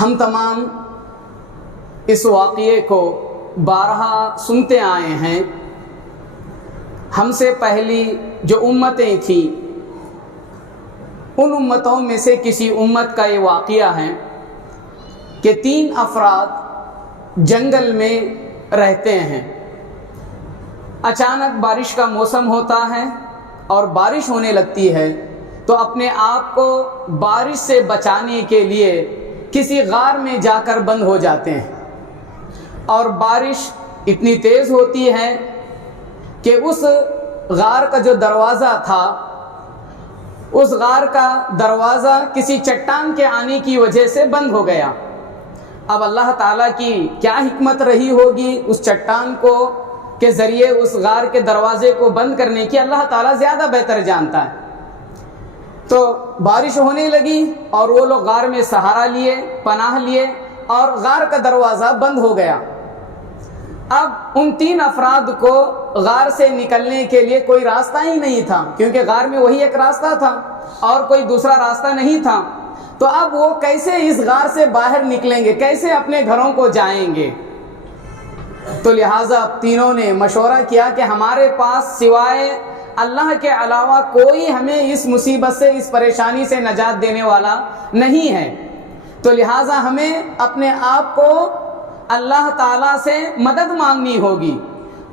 ہم تمام اس واقعے کو بارہا سنتے آئے ہیں۔ ہم سے پہلی جو امتیں تھیں ان امتوں میں سے کسی امت کا یہ واقعہ ہے کہ 3 افراد جنگل میں رہتے ہیں۔ اچانک بارش کا موسم ہوتا ہے اور بارش ہونے لگتی ہے تو اپنے آپ کو بارش سے بچانے کے لیے کسی غار میں جا کر بند ہو جاتے ہیں، اور بارش اتنی تیز ہوتی ہے کہ اس غار کا جو دروازہ تھا، اس غار کا دروازہ کسی چٹان کے آنے کی وجہ سے بند ہو گیا۔ اب اللہ تعالیٰ کی کیا حکمت رہی ہوگی اس چٹان کو کے ذریعے اس غار کے دروازے کو بند کرنے کی، اللہ تعالیٰ زیادہ بہتر جانتا ہے۔ تو بارش ہونے لگی اور وہ لوگ غار میں سہارا لیے، پناہ لیے، اور غار کا دروازہ بند ہو گیا۔ اب ان 3 افراد کو غار سے نکلنے کے لیے کوئی راستہ ہی نہیں تھا، کیونکہ غار میں وہی ایک راستہ تھا اور کوئی دوسرا راستہ نہیں تھا۔ تو اب وہ کیسے اس غار سے باہر نکلیں گے، کیسے اپنے گھروں کو جائیں گے؟ تو لہٰذا تینوں نے مشورہ کیا کہ ہمارے پاس سوائے اللہ کے علاوہ کوئی ہمیں اس مصیبت سے، اس پریشانی سے نجات دینے والا نہیں ہے، تو لہٰذا ہمیں اپنے آپ کو اللہ تعالیٰ سے مدد مانگنی ہوگی،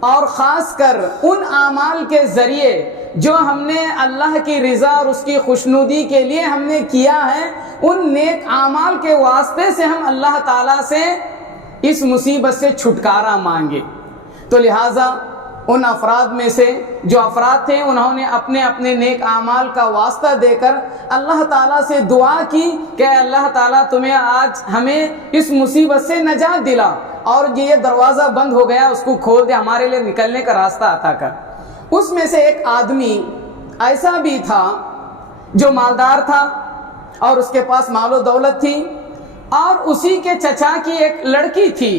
اور خاص کر ان اعمال کے ذریعے جو ہم نے اللہ کی رضا اور اس کی خوشنودی کے لیے ہم نے کیا ہے، ان نیک اعمال کے واسطے سے ہم اللہ تعالیٰ سے اس مصیبت سے چھٹکارا مانگے۔ تو لہٰذا ان افراد میں سے جو افراد تھے انہوں نے اپنے اپنے نیک اعمال کا واسطہ دے کر اللہ تعالیٰ سے دعا کی کہ اللہ تعالیٰ تمہیں آج ہمیں اس مصیبت سے نجات دلا، اور یہ دروازہ بند ہو گیا اس کو کھول دے، ہمارے لیے نکلنے کا راستہ عطا کر۔ اس میں سے ایک آدمی ایسا بھی تھا جو مالدار تھا اور اس کے پاس مال و دولت تھی، اور اسی کے چچا کی ایک لڑکی تھی،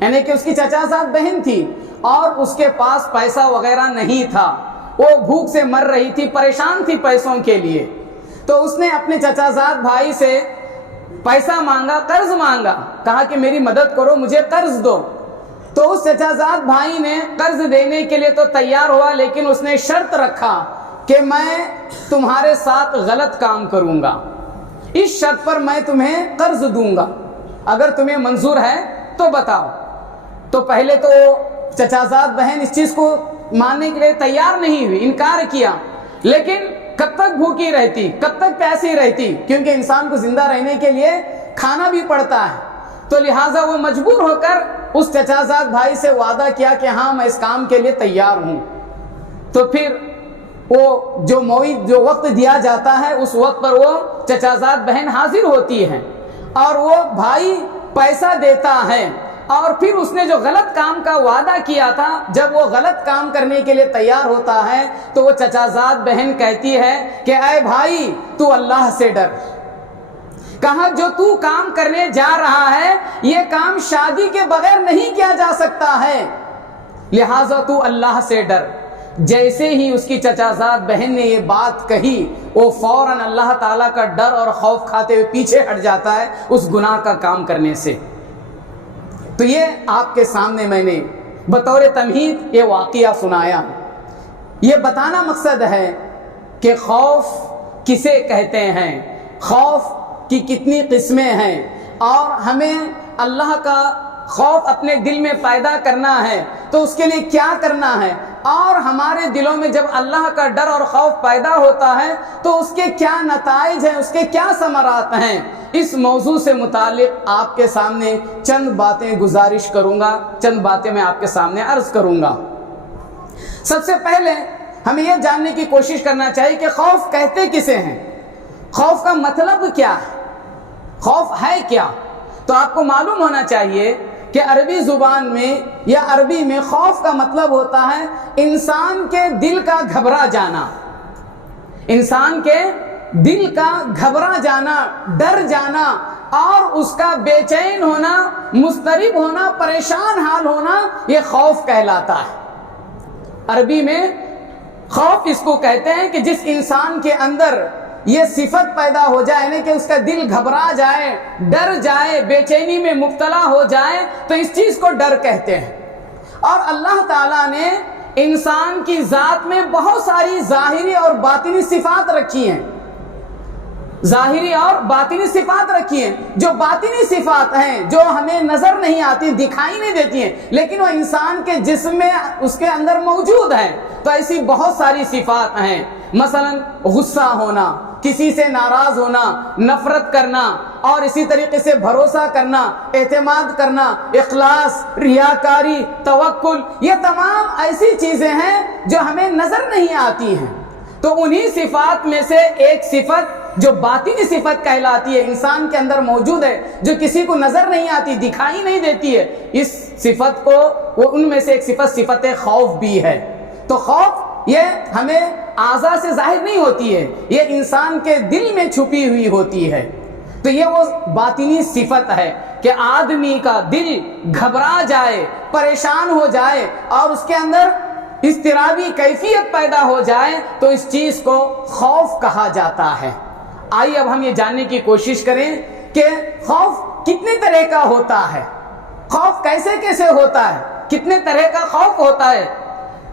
یعنی کہ اس کی چچا زاد بہن تھی، اور اس کے پاس پیسہ وغیرہ نہیں تھا، وہ بھوک سے مر رہی تھی، پریشان تھی پیسوں کے لیے۔ تو اس نے اپنے چچا زاد بھائی سے پیسہ مانگا، قرض مانگا، کہا کہ میری مدد کرو، مجھے قرض دو۔ تو اس چچا زاد بھائی نے قرض دینے کے لیے تو تیار ہوا، لیکن اس نے شرط رکھا کہ میں تمہارے ساتھ غلط کام کروں گا، اس شرط پر میں تمہیں قرض دوں گا، اگر تمہیں منظور ہے تو بتاؤ۔ تو پہلے تو چچا زاد بہن اس چیز کو ماننے کے لیے تیار نہیں ہوئی، انکار کیا، لیکن کب تک بھوکی رہتی، کب تک پیاسی رہتی، کیونکہ انسان کو زندہ رہنے کے لیے کھانا بھی پڑتا ہے۔ تو لہٰذا وہ مجبور ہو کر اس چچا زاد بھائی سے وعدہ کیا کہ ہاں میں اس کام کے لیے تیار ہوں۔ تو پھر وہ جو موعد، جو وقت دیا جاتا ہے، اس وقت پر وہ چچا زاد بہن حاضر ہوتی ہے اور وہ بھائی پیسہ دیتا ہے، اور پھر اس نے جو غلط کام کا وعدہ کیا تھا، جب وہ غلط کام کرنے کے لیے تیار ہوتا ہے تو وہ چچا زاد بہن کہتی ہے کہ اے بھائی تو اللہ سے ڈر، کہا جو تو کام کرنے جا رہا ہے یہ کام شادی کے بغیر نہیں کیا جا سکتا ہے، لہٰذا تو اللہ سے ڈر۔ جیسے ہی اس کی چچا زاد بہن نے یہ بات کہی، وہ فوراً اللہ تعالیٰ کا ڈر اور خوف کھاتے ہوئے پیچھے ہٹ جاتا ہے اس گناہ کا کام کرنے سے۔ تو یہ آپ کے سامنے میں نے بطور تمہید یہ واقعہ سنایا۔ یہ بتانا مقصد ہے کہ خوف کسے کہتے ہیں، خوف کی کتنی قسمیں ہیں، اور ہمیں اللہ کا خوف اپنے دل میں پیدا کرنا ہے تو اس کے لیے کیا کرنا ہے، اور ہمارے دلوں میں جب اللہ کا ڈر اور خوف پیدا ہوتا ہے تو اس کے کیا نتائج ہیں، اس کے کیا ثمرات ہیں۔ اس موضوع سے متعلق آپ کے سامنے چند باتیں گزارش کروں گا، چند باتیں میں آپ کے سامنے عرض کروں گا۔ سب سے پہلے ہمیں یہ جاننے کی کوشش کرنا چاہیے کہ خوف کہتے کسے ہیں، خوف کا مطلب کیا ہے، خوف ہے کیا۔ تو آپ کو معلوم ہونا چاہیے کہ عربی زبان میں یا عربی میں خوف کا مطلب ہوتا ہے انسان کے دل کا گھبرا جانا، انسان کے دل کا گھبرا جانا، ڈر جانا، اور اس کا بے چین ہونا، مضطرب ہونا، پریشان حال ہونا، یہ خوف کہلاتا ہے۔ عربی میں خوف اس کو کہتے ہیں کہ جس انسان کے اندر یہ صفت پیدا ہو جائے نا کہ اس کا دل گھبرا جائے، ڈر جائے، بے چینی میں مبتلا ہو جائے، تو اس چیز کو ڈر کہتے ہیں۔ اور اللہ تعالیٰ نے انسان کی ذات میں بہت ساری ظاہری اور باطنی صفات رکھی ہیں، ظاہری اور باطنی صفات رکھی ہیں۔ جو باطنی صفات ہیں، جو ہمیں نظر نہیں آتی، دکھائی نہیں دیتی ہیں، لیکن وہ انسان کے جسم میں اس کے اندر موجود ہیں۔ تو ایسی بہت ساری صفات ہیں، مثلا غصہ ہونا، کسی سے ناراض ہونا، نفرت کرنا، اور اسی طریقے سے بھروسہ کرنا، اعتماد کرنا، اخلاص، ریاکاری، توکل، یہ تمام ایسی چیزیں ہیں جو ہمیں نظر نہیں آتی ہیں۔ تو انہی صفات میں سے ایک صفت جو باطنی صفت کہلاتی ہے، انسان کے اندر موجود ہے، جو کسی کو نظر نہیں آتی، دکھائی نہیں دیتی ہے، اس صفت کو وہ ان میں سے ایک صفت خوف بھی ہے۔ تو خوف یہ ہمیں اعضاء سے ظاہر نہیں ہوتی ہے، یہ انسان کے دل میں چھپی ہوئی ہوتی ہے۔ تو یہ وہ باطنی صفت ہے کہ آدمی کا دل گھبرا جائے، پریشان ہو جائے، اور اس کے اندر اضطرابی کیفیت پیدا ہو جائے، تو اس چیز کو خوف کہا جاتا ہے۔ آئیے اب ہم یہ جاننے کی کوشش کریں کہ خوف کتنے طرح کا ہوتا ہے، خوف کیسے کیسے ہوتا ہے، کتنے طرح کا خوف ہوتا ہے۔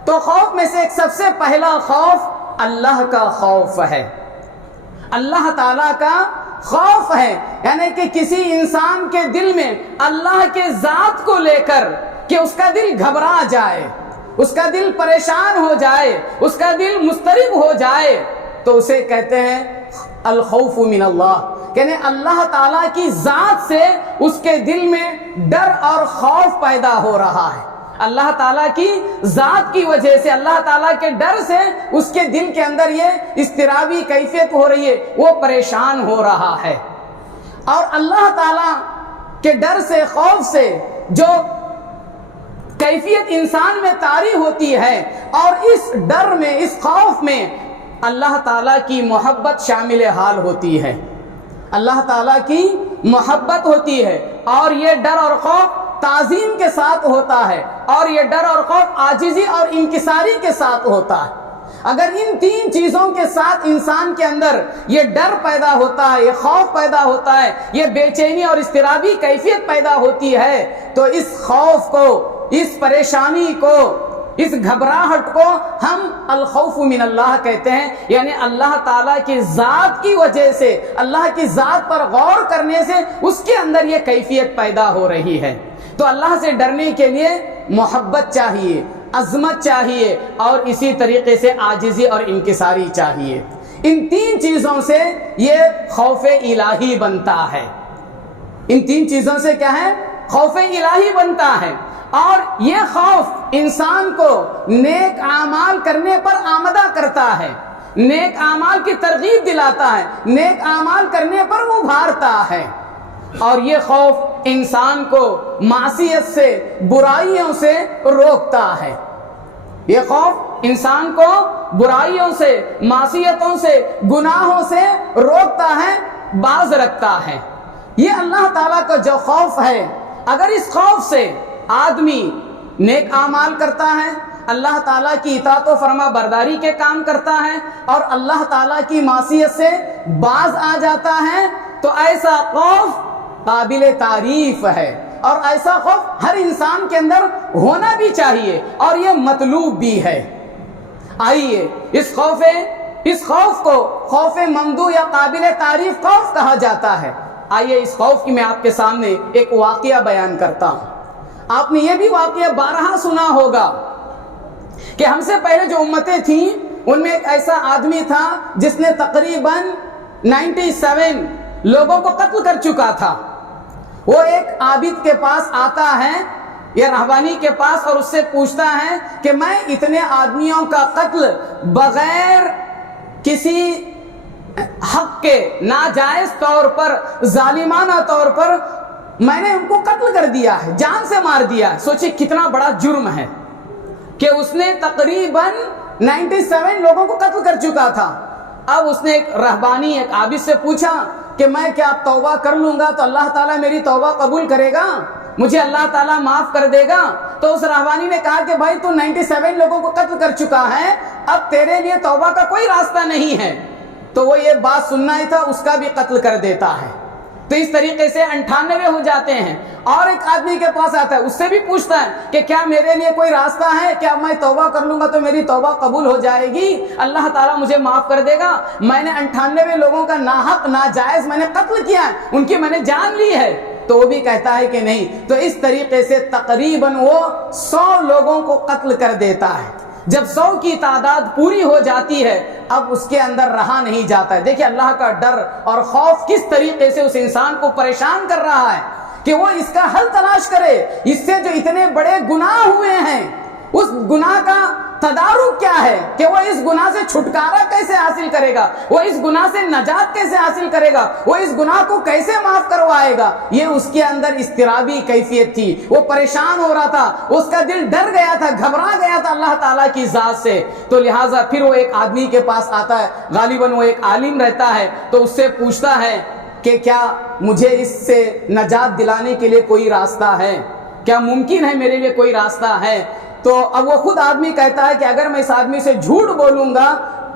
تو خوف میں سے ایک سب سے پہلا خوف اللہ کا خوف ہے، اللہ تعالیٰ کا خوف ہے، یعنی کہ کسی انسان کے دل میں اللہ کے ذات کو لے کر کہ اس کا دل گھبرا جائے، اس کا دل پریشان ہو جائے، اس کا دل مضطرب ہو جائے، تو اسے کہتے ہیں الخوف من اللہ، یعنی اللہ تعالیٰ کی ذات سے اس کے دل میں ڈر اور خوف پیدا ہو رہا ہے۔ اللہ تعالیٰ کی ذات کی وجہ سے، اللہ تعالیٰ کے ڈر سے اس کے دل کے اندر یہ اضطرابی کیفیت ہو رہی ہے، وہ پریشان ہو رہا ہے۔ اور اللہ تعالیٰ کے ڈر سے، خوف سے جو کیفیت انسان میں طاری ہوتی ہے، اور اس ڈر میں، اس خوف میں اللہ تعالیٰ کی محبت شامل حال ہوتی ہے، اللہ تعالیٰ کی محبت ہوتی ہے، اور یہ ڈر اور خوف تعظیم کے ساتھ ہوتا ہے، اور یہ ڈر اور خوف عاجزی اور انکساری کے ساتھ ہوتا ہے۔ اگر ان تین چیزوں کے ساتھ انسان کے اندر یہ ڈر پیدا ہوتا ہے، یہ خوف پیدا ہوتا ہے، یہ بے چینی اور اضطرابی کیفیت پیدا ہوتی ہے، تو اس خوف کو، اس پریشانی کو، اس گھبراہٹ کو ہم الخوف من اللہ کہتے ہیں، یعنی اللہ تعالیٰ کی ذات کی وجہ سے، اللہ کی ذات پر غور کرنے سے اس کے اندر یہ کیفیت پیدا ہو رہی ہے۔ تو اللہ سے ڈرنے کے لیے محبت چاہیے، عظمت چاہیے، اور اسی طریقے سے عاجزی اور انکساری چاہیے۔ ان تین چیزوں سے یہ خوف الہی بنتا ہے، ان تین چیزوں سے کیا ہے؟ خوف الہی بنتا ہے۔ اور یہ خوف انسان کو نیک اعمال کرنے پر آمدہ کرتا ہے، نیک اعمال کی ترغیب دلاتا ہے، نیک اعمال کرنے پر ابھارتا ہے۔ اور یہ خوف انسان کو معصیت سے، برائیوں سے روکتا ہے، یہ خوف انسان کو برائیوں سے، معصیتوں سے، گناہوں سے روکتا ہے، باز رکھتا ہے۔ یہ اللہ تعالیٰ کا جو خوف ہے، اگر اس خوف سے آدمی نیک اعمال کرتا ہے، اللہ تعالیٰ کی اطاعت و فرما برداری کے کام کرتا ہے، اور اللہ تعالیٰ کی معصیت سے باز آ جاتا ہے، تو ایسا خوف قابل تعریف ہے، اور ایسا خوف ہر انسان کے اندر ہونا بھی چاہیے، اور یہ مطلوب بھی ہے۔ آئیے اس خوف کو خوف ممدوح یا قابل تعریف خوف کہا جاتا ہے۔ آئیے اس خوف کی میں آپ کے سامنے ایک واقعہ بیان کرتا ہوں۔ آپ نے یہ بھی واقعہ بارہا سنا ہوگا کہ ہم سے پہلے جو امتیں تھیں ان میں ایک ایسا آدمی تھا جس نے تقریباً 97 لوگوں کو قتل کر چکا تھا۔ وہ ایک عابد کے پاس آتا ہے یا رہبانی کے پاس، اور اس سے پوچھتا ہے کہ میں اتنے آدمیوں کا قتل بغیر کسی حق کے، ناجائز طور پر، ظالمانہ طور پر میں نے ان کو قتل کر دیا ہے، جان سے مار دیا ہے۔ سوچیں کتنا بڑا جرم ہے کہ اس نے تقریباً 97 لوگوں کو قتل کر چکا تھا۔ اب اس نے ایک رہبانی، ایک عابد سے پوچھا کہ میں کیا توبہ کر لوں گا تو اللہ تعالیٰ میری توبہ قبول کرے گا، مجھے اللہ تعالیٰ معاف کر دے گا؟ تو اس رہبانی نے کہا کہ بھائی تو 97 لوگوں کو قتل کر چکا ہے، اب تیرے لیے توبہ کا کوئی راستہ نہیں ہے، تو وہ یہ بات سننا ہی تھا، اس کا بھی قتل کر دیتا ہے۔ تو اس طریقے سے 98 ہو جاتے ہیں۔ اور ایک آدمی کے پاس آتا ہے، اس سے بھی پوچھتا ہے کہ کیا میرے لیے کوئی راستہ ہے، کیا میں توبہ کر لوں گا تو میری توبہ قبول ہو جائے گی، اللہ تعالیٰ مجھے معاف کر دے گا؟ میں نے 98 لوگوں کا ناحق ناجائز میں نے قتل کیا ہے، ان کی میں نے جان لی ہے۔ تو وہ بھی کہتا ہے کہ نہیں۔ تو اس طریقے سے تقریباً وہ 100 لوگوں کو قتل کر دیتا ہے۔ جب 100 کی تعداد پوری ہو جاتی ہے، اب اس کے اندر رہا نہیں جاتا ہے۔ دیکھیں اللہ کا ڈر اور خوف کس طریقے سے اس انسان کو پریشان کر رہا ہے کہ وہ اس کا حل تلاش کرے۔ اس سے جو اتنے بڑے گناہ ہوئے ہیں، اس گناہ کا تدارک کیا ہے کہ وہ اس گناہ سے چھٹکارا کیسے حاصل کرے گا، وہ اس گناہ سے نجات کیسے حاصل کرے گا، وہ اس گناہ کو کیسے معاف کروائے گا۔ یہ اس کے اندر اضطرابی کیفیت تھی، وہ پریشان ہو رہا تھا، اس کا دل ڈر گیا تھا، گھبرا گیا تھا اللہ تعالیٰ کی ذات سے۔ تو لہٰذا پھر وہ ایک آدمی کے پاس آتا ہے، غالباً وہ ایک عالم رہتا ہے، تو اس سے پوچھتا ہے کہ کیا مجھے اس سے نجات دلانے کے لیے کوئی راستہ ہے، کیا ممکن ہے میرے لیے کوئی راستہ ہے؟ تو اب وہ خود آدمی کہتا ہے کہ اگر میں اس آدمی سے جھوٹ بولوں گا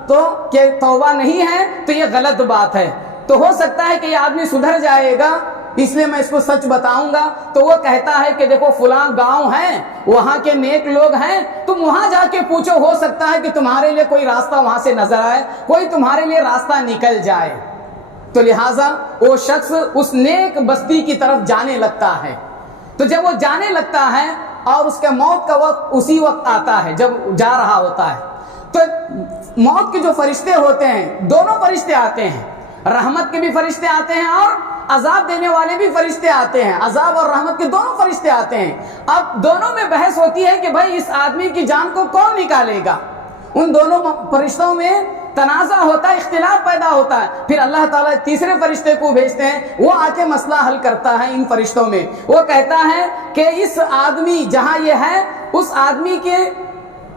تو کہ توبہ نہیں ہے تو یہ غلط بات ہے، تو ہو سکتا ہے کہ یہ آدمی سدھر جائے گا، اس لیے میں اس کو سچ بتاؤں گا۔ تو وہ کہتا ہے کہ دیکھو فلاں گاؤں ہے، وہاں کے نیک لوگ ہیں، تم وہاں جا کے پوچھو، ہو سکتا ہے کہ تمہارے لیے کوئی راستہ وہاں سے نظر آئے، کوئی تمہارے لیے راستہ نکل جائے۔ تو لہٰذا وہ شخص اس نیک بستی کی طرف جانے لگتا ہے۔ تو جب وہ جانے لگتا ہے اور اس کے موت کا وقت اسی وقت آتا ہے جب جا رہا ہوتا ہے، تو موت کے جو فرشتے ہوتے ہیں، دونوں فرشتے آتے ہیں، رحمت کے بھی فرشتے آتے ہیں اور عذاب دینے والے بھی فرشتے آتے ہیں، عذاب اور رحمت کے دونوں فرشتے آتے ہیں۔ اب دونوں میں بحث ہوتی ہے کہ بھائی اس آدمی کی جان کو کون نکالے گا۔ ان دونوں فرشتوں میں تنازع ہوتا ہے، اختلاف پیدا ہوتا ہے۔ پھر اللہ تعالیٰ تیسرے فرشتے کو بھیجتے ہیں، وہ آ کے مسئلہ حل کرتا ہے ان فرشتوں میں۔ وہ کہتا ہے کہ اس آدمی جہاں یہ ہے، اس آدمی کے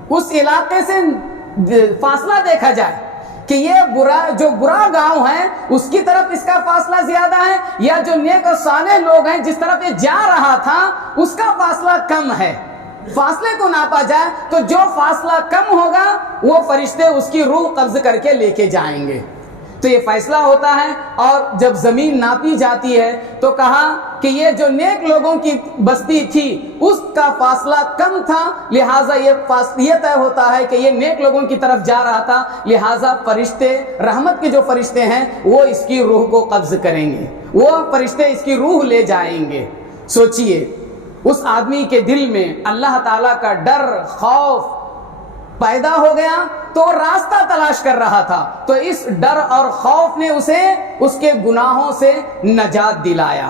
اس علاقے سے فاصلہ دیکھا جائے کہ یہ جو برا گاؤں ہے اس کی طرف اس کا فاصلہ زیادہ ہے، یا جو نیک اور صالح لوگ ہیں جس طرف یہ جا رہا تھا اس کا فاصلہ کم ہے۔ فاصلے کو ناپا جائے تو جو فاصلہ کم ہوگا وہ فرشتے اس کی روح قبض کر کے لے کے جائیں گے۔ تو یہ فیصلہ ہوتا ہے، اور جب زمین ناپی جاتی ہے تو کہا کہ یہ جو نیک لوگوں کی بستی تھی اس کا فاصلہ کم تھا، لہٰذا یہ طے ہوتا ہے کہ یہ نیک لوگوں کی طرف جا رہا تھا، لہٰذا فرشتے رحمت کے جو فرشتے ہیں وہ اس کی روح کو قبض کریں گے، وہ فرشتے اس کی روح لے جائیں گے۔ سوچئے اس آدمی کے دل میں اللہ تعالیٰ کا ڈر، خوف پیدا ہو گیا، تو راستہ تلاش کر رہا تھا، تو اس ڈر اور خوف نے اسے اس کے گناہوں سے نجات دلایا۔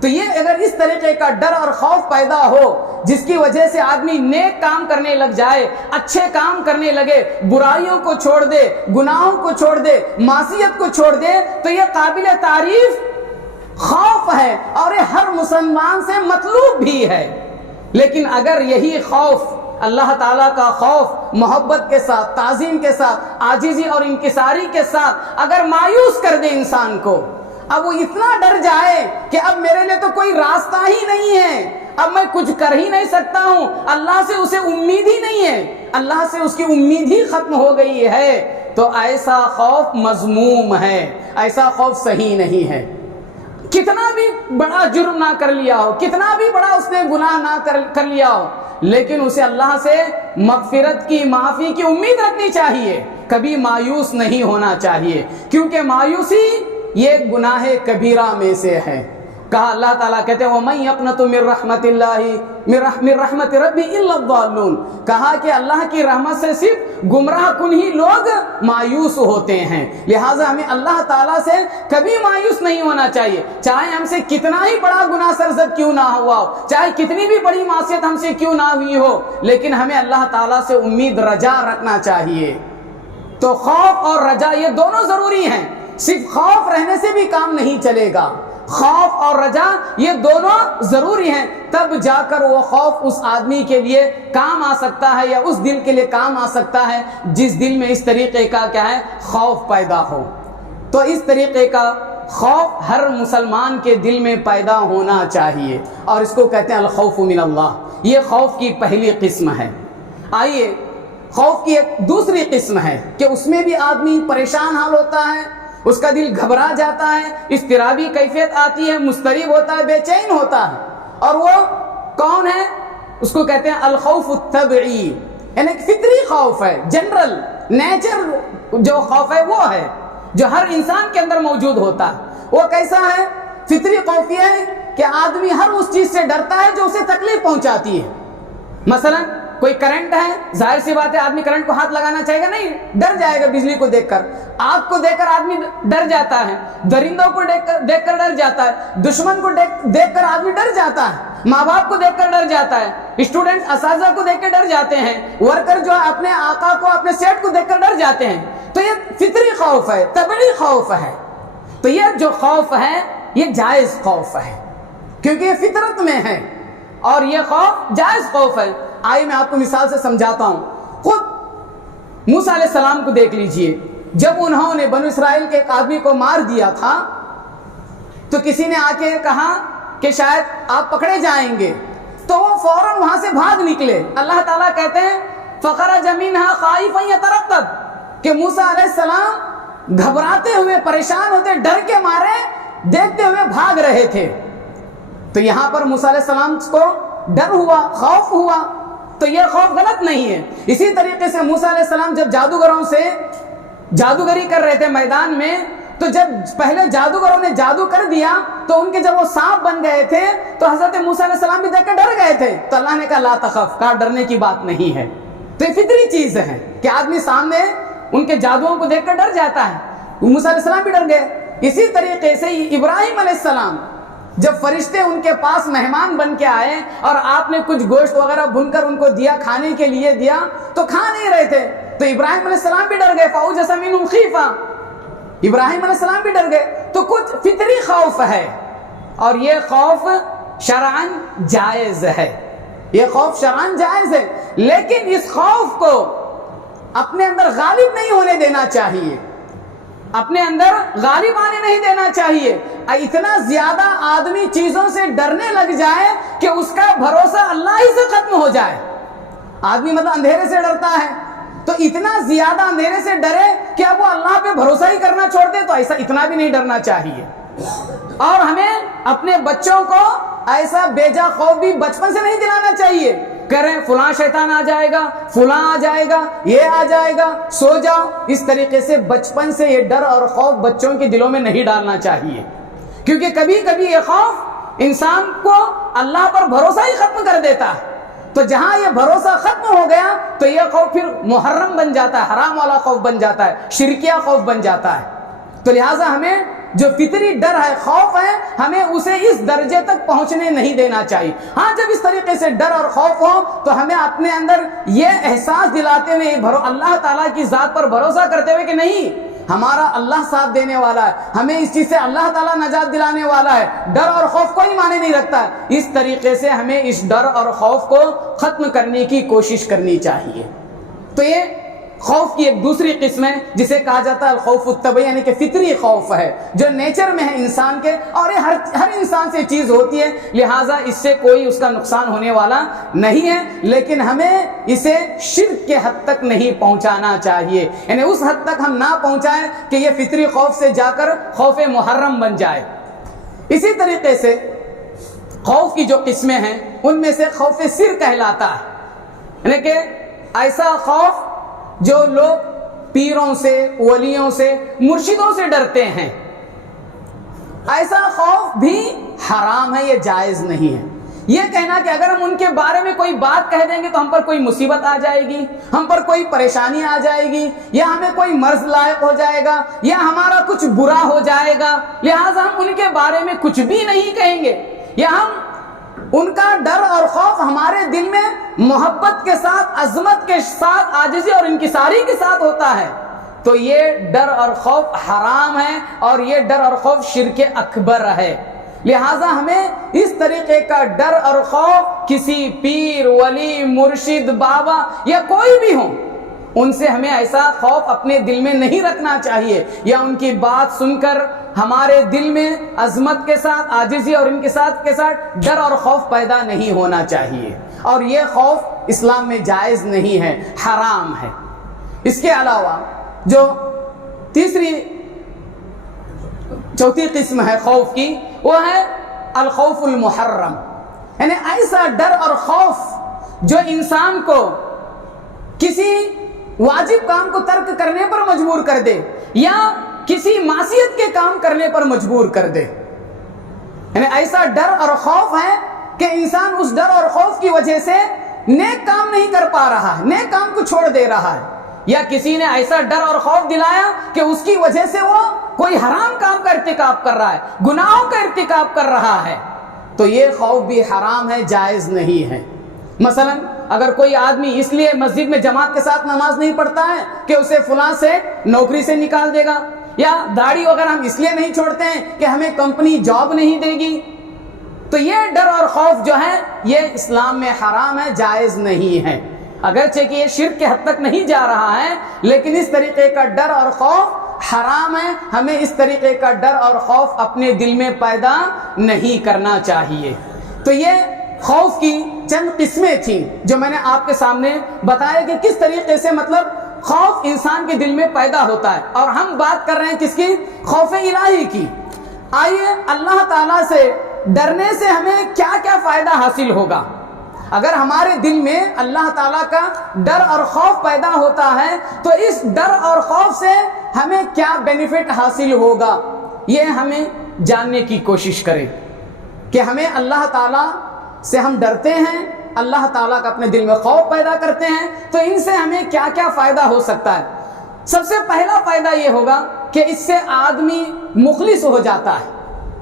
تو یہ اگر اس طریقے کا ڈر اور خوف پیدا ہو جس کی وجہ سے آدمی نیک کام کرنے لگ جائے، اچھے کام کرنے لگے، برائیوں کو چھوڑ دے، گناہوں کو چھوڑ دے، معصیت کو چھوڑ دے، تو یہ قابل تعریف خوف ہے، اور یہ ہر مسلمان سے مطلوب بھی ہے۔ لیکن اگر یہی خوف، اللہ تعالیٰ کا خوف، محبت کے ساتھ، تعظیم کے ساتھ، عاجزی اور انکساری کے ساتھ اگر مایوس کر دے انسان کو، اب وہ اتنا ڈر جائے کہ اب میرے لیے تو کوئی راستہ ہی نہیں ہے، اب میں کچھ کر ہی نہیں سکتا ہوں، اللہ سے اسے امید ہی نہیں ہے، اللہ سے اس کی امید ہی ختم ہو گئی ہے، تو ایسا خوف مذموم ہے، ایسا خوف صحیح نہیں ہے۔ کتنا بھی بڑا جرم نہ کر لیا ہو، کتنا بھی بڑا اس نے گناہ نہ کر لیا ہو، لیکن اسے اللہ سے مغفرت کی، معافی کی امید رکھنی چاہیے، کبھی مایوس نہیں ہونا چاہیے، کیونکہ مایوسی یہ گناہ کبیرہ میں سے ہے۔ کہا اللہ تعالیٰ کہتے ہیں وَمَن يَقْنَطُ مِن رَحْمَتِ اللَّهِ مِن رَحْمَتِ رَبِّهِ إِلَّا الضَّالُّونَ، کہا کہ اللہ کی رحمت سے صرف گمراہ کن ہی لوگ مایوس ہوتے ہیں، لہٰذا ہمیں اللہ تعالیٰ سے کبھی مایوس نہیں ہونا چاہیے، چاہے ہم سے کتنا ہی بڑا گناہ سرزد کیوں نہ ہوا ہو، چاہے کتنی بھی بڑی معصیت ہم سے کیوں نہ ہوئی ہو، لیکن ہمیں اللہ تعالیٰ سے امید رجا رکھنا چاہیے۔ تو خوف اور رجا یہ دونوں ضروری ہیں، صرف خوف رہنے سے بھی کام نہیں چلے گا، خوف اور رجا یہ دونوں ضروری ہیں، تب جا کر وہ خوف اس آدمی کے لیے کام آ سکتا ہے، یا اس دل کے لیے کام آ سکتا ہے جس دل میں اس طریقے کا کیا ہے خوف پیدا ہو۔ تو اس طریقے کا خوف ہر مسلمان کے دل میں پیدا ہونا چاہیے، اور اس کو کہتے ہیں الخوف من اللہ، یہ خوف کی پہلی قسم ہے۔ آئیے خوف کی ایک دوسری قسم ہے کہ اس میں بھی آدمی پریشان حال ہوتا ہے، اس کا دل گھبرا جاتا ہے، اضطرابی کیفیت آتی ہے، مضطرب ہوتا ہے، بے چین ہوتا ہے. اور وہ کون ہے؟ اس کو کہتے ہیں الخوف الطبعی، یعنی فطری خوف ہے، جنرل نیچر جو خوف ہے وہ ہے جو ہر انسان کے اندر موجود ہوتا ہے. وہ کیسا ہے؟ فطری خوف یہ ہے کہ آدمی ہر اس چیز سے ڈرتا ہے جو اسے تکلیف پہنچاتی ہے. مثلا کوئی کرنٹ ہے، ظاہر سی بات ہے آدمی کرنٹ کو ہاتھ لگانا چاہے گا نہیں، ڈر جائے گا. بجلی کو دیکھ کر، آگ کو دیکھ کر آدمی ڈر جاتا ہے، درندوں کو دیکھ کر ڈر جاتا ہے، دشمن کو دیکھ کر آدمی ڈر جاتا ہے، ماں باپ کو دیکھ کر ڈر جاتا ہے، اسٹوڈنٹ اساتذہ کو دیکھ کے ڈر جاتے ہیں، ورکر جو اپنے آقا کو اپنے سیٹ کو دیکھ کر ڈر جاتے ہیں. تو یہ فطری خوف ہے، طبعی خوف ہے. تو یہ جو خوف ہے یہ جائز خوف ہے کیونکہ یہ فطرت میں ہے اور یہ خوف جائز خوف ہے. آئیے میں آپ کو مثال سے سمجھاتا ہوں. خود موسیٰ علیہ السلام کو دیکھ لیجئے، جب انہوں نے بنو اسرائیل کے ایک آدمی کو مار دیا تھا تو کسی نے آ کے کہا کہ شاید آپ پکڑے جائیں گے، تو وہ فوراً وہاں سے بھاگ نکلے. اللہ تعالیٰ کہتے ہیں فَخَرَجَ مِنْهَا خَائِفًا يَتَرَقَّبُ کہ موسیٰ علیہ السلام گھبراتے ہوئے، پریشان ہوتے، ڈر کے مارے دیکھتے ہوئے بھاگ رہے تھے. تو یہاں پر موسیٰ علیہ السلام کو ڈر ہوا، خوف ہوا، تو یہ خوف غلط نہیں ہے. اسی طریقے سے موسیٰ علیہ السلام جب جادوگروں سے جادوگری کر رہے تھے میدان میں، تو جب پہلے جادوگروں نے جادو کر دیا تو ان کے جب وہ سانپ بن گئے تھے تو حضرت موسیٰ علیہ السلام بھی دیکھ کر ڈر گئے تھے. تو اللہ نے کہا لا تخف، کہا ڈرنے کی بات نہیں ہے. تو یہ فطری چیز ہے کہ آدمی سامنے ان کے جادوؤں کو دیکھ کر ڈر جاتا ہے. موسیٰ علیہ السلام بھی ڈر گئے. اسی طریقے سے ابراہیم علیہ السلام جب فرشتے ان کے پاس مہمان بن کے آئے اور آپ نے کچھ گوشت وغیرہ بھون کر ان کو دیا، کھانے کے لیے دیا، تو کھا نہیں رہے تھے. تو ابراہیم علیہ السلام بھی ڈر گئے. فَأَوْجَسَ مِنْهُمْ خِيفَةً، ابراہیم علیہ السلام بھی ڈر گئے. تو کچھ فطری خوف ہے اور یہ خوف شرعاً جائز ہے. یہ خوف شرعاً جائز ہے، لیکن اس خوف کو اپنے اندر غالب نہیں ہونے دینا چاہیے، اپنے اندر غالب آنے نہیں دینا چاہیے. اتنا زیادہ آدمی چیزوں سے ڈرنے لگ جائے کہ اس کا بھروسہ اللہ ہی سے ختم ہو جائے. آدمی مطلب اندھیرے سے ڈرتا ہے تو اتنا زیادہ اندھیرے سے ڈرے کہ اب وہ اللہ پہ بھروسہ ہی کرنا چھوڑ دے. تو ایسا اتنا بھی نہیں ڈرنا چاہیے. اور ہمیں اپنے بچوں کو ایسا بیجا خوف بھی بچپن سے نہیں دلانا چاہیے. کریں فلاں شیطان آ جائے گا، فلاں آ جائے گا، یہ آ جائے گا، سو جاؤ. اس طریقے سے بچپن سے یہ ڈر اور خوف بچوں کے دلوں میں نہیں ڈالنا چاہیے، کیونکہ کبھی کبھی یہ خوف انسان کو اللہ پر بھروسہ ہی ختم کر دیتا ہے. تو جہاں یہ بھروسہ ختم ہو گیا تو یہ خوف پھر محرم بن جاتا ہے، حرام والا خوف بن جاتا ہے، شرکیہ خوف بن جاتا ہے. تو لہٰذا ہمیں جو فطری ڈر ہے، خوف ہے، ہمیں اسے اس درجے تک پہنچنے نہیں دینا چاہیے. ہاں جب اس طریقے سے ڈر اور خوف ہو تو ہمیں اپنے اندر یہ احساس دلاتے ہوئے اللہ تعالیٰ کی ذات پر بھروسہ کرتے ہوئے کہ نہیں، ہمارا اللہ ساتھ دینے والا ہے، ہمیں اس چیز سے اللہ تعالیٰ نجات دلانے والا ہے، ڈر اور خوف کوئی معنی نہیں رکھتا ہے. اس طریقے سے ہمیں اس ڈر اور خوف کو ختم کرنے کی کوشش کرنی چاہیے. تو یہ خوف کی ایک دوسری قسم ہے جسے کہا جاتا ہے الخوف الطبعی، یعنی کہ فطری خوف ہے جو نیچر میں ہے انسان کے، اور یہ ہر انسان سے چیز ہوتی ہے، لہٰذا اس سے کوئی اس کا نقصان ہونے والا نہیں ہے. لیکن ہمیں اسے شرک کے حد تک نہیں پہنچانا چاہیے، یعنی اس حد تک ہم نہ پہنچائیں کہ یہ فطری خوف سے جا کر خوف محرم بن جائے. اسی طریقے سے خوف کی جو قسمیں ہیں ان میں سے خوف سر کہلاتا ہے، یعنی کہ ایسا خوف جو لوگ پیروں سے، ولیوں سے، مرشدوں سے ڈرتے ہیں. ایسا خوف بھی حرام ہے، یہ جائز نہیں ہے. یہ کہنا کہ اگر ہم ان کے بارے میں کوئی بات کہہ دیں گے تو ہم پر کوئی مصیبت آ جائے گی، ہم پر کوئی پریشانی آ جائے گی، یا ہمیں کوئی مرض لائق ہو جائے گا، یا ہمارا کچھ برا ہو جائے گا، لہٰذا ہم ان کے بارے میں کچھ بھی نہیں کہیں گے، یا ہم ان کا ڈر اور خوف ہمارے دل میں محبت کے ساتھ، عظمت کے ساتھ، عاجزی اور انکساری کے ساتھ ہوتا ہے. تو یہ ڈر اور خوف حرام ہے اور یہ ڈر اور خوف شرک اکبر ہے. لہٰذا ہمیں اس طریقے کا ڈر اور خوف کسی پیر، ولی، مرشد، بابا یا کوئی بھی ہو، ان سے ہمیں ایسا خوف اپنے دل میں نہیں رکھنا چاہیے، یا ان کی بات سن کر ہمارے دل میں عظمت کے ساتھ، عاجزی اور ان کے ساتھ ڈر اور خوف پیدا نہیں ہونا چاہیے. اور یہ خوف اسلام میں جائز نہیں ہے، حرام ہے۔ اس کے علاوہ جو چوتھی قسم ہے خوف کی، وہ ہے الخوف المحرم، یعنی ایسا ڈر اور خوف جو انسان کو کسی واجب کام کو ترک کرنے پر مجبور کر دے یا کسی معصیت کے کام کرنے پر مجبور کر دے۔ یعنی ایسا ڈر اور خوف ہے کہ انسان اس ڈر اور خوف کی وجہ سے نیک کام نہیں کر پا رہا ہے، نیک کام کو چھوڑ دے رہا ہے، یا کسی نے ایسا ڈر اور خوف دلایا کہ اس کی وجہ سے وہ کوئی حرام کام کا ارتکاب کر رہا ہے، گناہوں کا ارتکاب کر رہا ہے، تو یہ خوف بھی حرام ہے، جائز نہیں ہے۔ مثلا اگر کوئی آدمی اس لیے مسجد میں جماعت کے ساتھ نماز نہیں پڑھتا ہے کہ اسے فلاں سے نوکری سے نکال دے گا، یا داڑھی وغیرہ ہم اس لیے نہیں چھوڑتے ہیں کہ ہمیں کمپنی جاب نہیں دے گی، تو یہ ڈر اور خوف جو ہے یہ اسلام میں حرام ہے، جائز نہیں ہے۔ اگرچہ کہ یہ شرک کے حد تک نہیں جا رہا ہے، لیکن اس طریقے کا ڈر اور خوف حرام ہے، ہمیں اس طریقے کا ڈر اور خوف اپنے دل میں پیدا نہیں کرنا چاہیے۔ تو یہ خوف کی چند قسمیں تھیں جو میں نے آپ کے سامنے بتایا کہ کس طریقے سے مطلب خوف انسان کے دل میں پیدا ہوتا ہے، اور ہم بات کر رہے ہیں کس کی؟ خوف الہی کی۔ آئیے اللہ تعالیٰ سے ڈرنے سے ہمیں کیا کیا فائدہ حاصل ہوگا۔ اگر ہمارے دل میں اللہ تعالیٰ کا ڈر اور خوف پیدا ہوتا ہے تو اس ڈر اور خوف سے ہمیں کیا بینیفٹ حاصل ہوگا، یہ ہمیں جاننے کی کوشش کریں کہ ہمیں اللہ تعالیٰ سے ہم ڈرتے ہیں، اللہ تعالیٰ کا اپنے دل میں خوف پیدا کرتے ہیں، تو ان سے ہمیں کیا کیا فائدہ ہو سکتا ہے۔ سب سے پہلا فائدہ یہ ہوگا کہ اس سے آدمی مخلص ہو جاتا ہے۔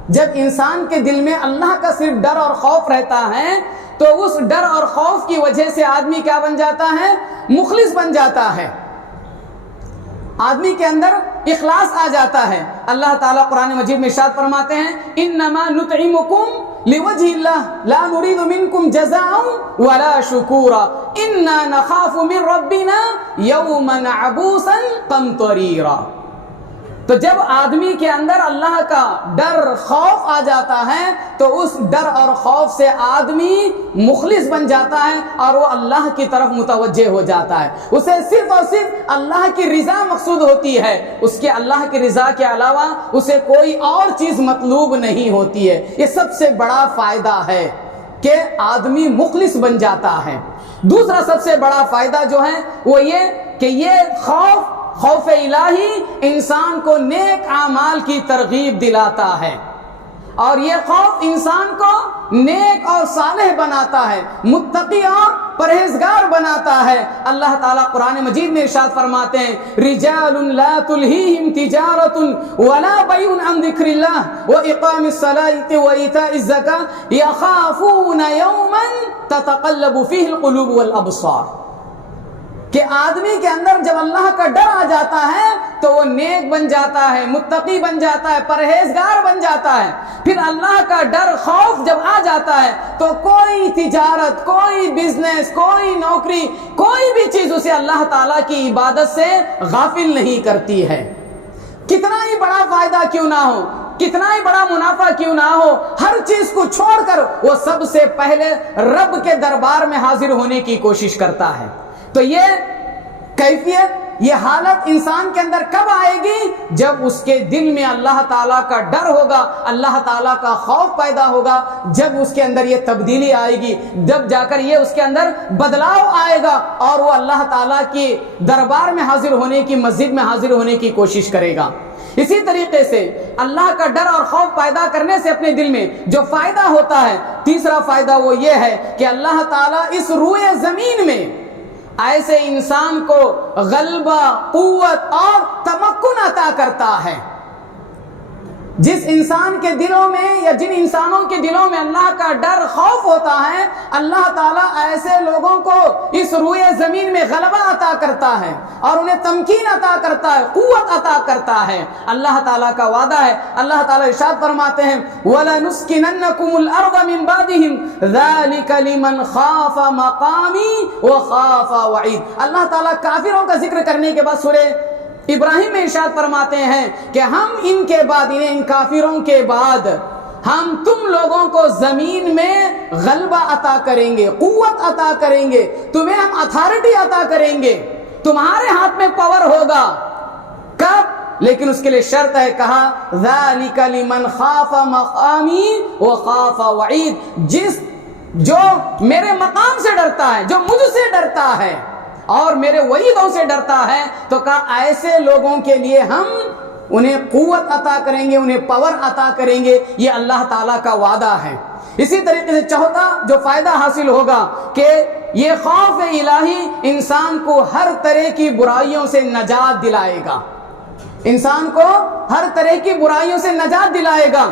جب انسان کے دل میں اللہ کا صرف ڈر اور خوف رہتا ہے تو اس ڈر اور خوف کی وجہ سے آدمی کیا بن جاتا ہے؟ مخلص بن جاتا ہے، آدمی کے اندر اخلاص آ جاتا ہے۔ اللہ تعالیٰ قرآن مجید میں ارشاد فرماتے ہیں انما نطعمکم لوجہ اللہ لا نريد منکم جزاء ولا شکورا انا نخاف من ربنا یوما عبوسا قمطریرا۔ تو جب آدمی کے اندر اللہ کا ڈر خوف آ جاتا ہے تو اس ڈر اور خوف سے آدمی مخلص بن جاتا ہے اور وہ اللہ کی طرف متوجہ ہو جاتا ہے، اسے صرف اور صرف اللہ کی رضا مقصود ہوتی ہے، اس کے اللہ کی رضا کے علاوہ اسے کوئی اور چیز مطلوب نہیں ہوتی ہے۔ یہ سب سے بڑا فائدہ ہے کہ آدمی مخلص بن جاتا ہے۔ دوسرا سب سے بڑا فائدہ جو ہے وہ یہ کہ یہ خوف الہی انسان کو نیک اعمال کی ترغیب دلاتا ہے، اور یہ خوف انسان کو نیک اور صالح بناتا ہے، متقی اور پرہیزگار بناتا ہے۔ اللہ تعالیٰ قرآن مجید میں ارشاد فرماتے ہیں رجال لا تلہیہم تجارت ولا بیع عن ذکر اللہ واقام الصلاۃ وایتاء الزکاۃ یخافون یوما تتقلب فیہ القلوب والابصار، کہ آدمی کے اندر جب اللہ کا ڈر آ جاتا ہے تو وہ نیک بن جاتا ہے، متقی بن جاتا ہے، پرہیزگار بن جاتا ہے۔ پھر اللہ کا ڈر خوف جب آ جاتا ہے تو کوئی تجارت، کوئی بزنس، کوئی نوکری، کوئی بھی چیز اسے اللہ تعالیٰ کی عبادت سے غافل نہیں کرتی ہے۔ کتنا ہی بڑا فائدہ کیوں نہ ہو، کتنا ہی بڑا منافع کیوں نہ ہو، ہر چیز کو چھوڑ کر وہ سب سے پہلے رب کے دربار میں حاضر ہونے کی کوشش کرتا ہے۔ تو یہ کیفیت، یہ حالت انسان کے اندر کب آئے گی؟ جب اس کے دل میں اللہ تعالیٰ کا ڈر ہوگا، اللہ تعالیٰ کا خوف پیدا ہوگا، جب اس کے اندر یہ تبدیلی آئے گی، جب جا کر یہ اس کے اندر بدلاؤ آئے گا اور وہ اللہ تعالیٰ کی دربار میں حاضر ہونے کی، مسجد میں حاضر ہونے کی کوشش کرے گا۔ اسی طریقے سے اللہ کا ڈر اور خوف پیدا کرنے سے اپنے دل میں جو فائدہ ہوتا ہے، تیسرا فائدہ وہ یہ ہے کہ اللہ تعالیٰ اس روئے زمین میں ایسے انسان کو غلبہ، قوت اور تمکن عطا کرتا ہے۔ جس انسان کے دلوں میں یا جن انسانوں کے دلوں میں اللہ کا ڈر خوف ہوتا ہے، اللہ تعالیٰ ایسے لوگوں کو اس روئے زمین میں غلبہ عطا کرتا ہے اور انہیں تمکین عطا کرتا ہے، قوت عطا کرتا ہے۔ اللہ تعالیٰ کا وعدہ ہے، اللہ تعالیٰ ارشاد فرماتے ہیں وَلَنُسْكِنَنَّكُمُ الْأَرْضَ مِنْ بَعْدِهِمْ ذَلِكَ لِمَنْ خَافَ مَقَامِي وَخَافَ وَعِيدِ۔ اللہ تعالیٰ کافروں کا ذکر کرنے کے بعد سورہ ابراہیم میں ارشاد فرماتے ہیں کہ ہم ان کے بعد، ان کافروں کے بعد ہم تم لوگوں کو زمین میں غلبہ عطا کریں گے، قوت عطا کریں گے، تمہیں ہم اتھارٹی عطا کریں گے، تمہارے ہاتھ میں پاور ہوگا۔ کب؟ لیکن اس کے لیے شرط ہے، کہا ذَلِكَ لِمَنْ خَافَ مَقَامِي وَخَافَ وَعِيدِ، جو میرے مقام سے ڈرتا ہے، جو مجھ سے ڈرتا ہے اور میرے وعیدوں سے ڈرتا ہے، تو کہا ایسے لوگوں کے لیے ہم انہیں قوت عطا کریں گے، انہیں پاور عطا کریں گے۔ یہ اللہ تعالیٰ کا وعدہ ہے۔ اسی طریقے سے چوتھا جو فائدہ حاصل ہوگا کہ یہ خوف الہی انسان کو ہر طرح کی برائیوں سے نجات دلائے گا، انسان کو ہر طرح کی برائیوں سے نجات دلائے گا۔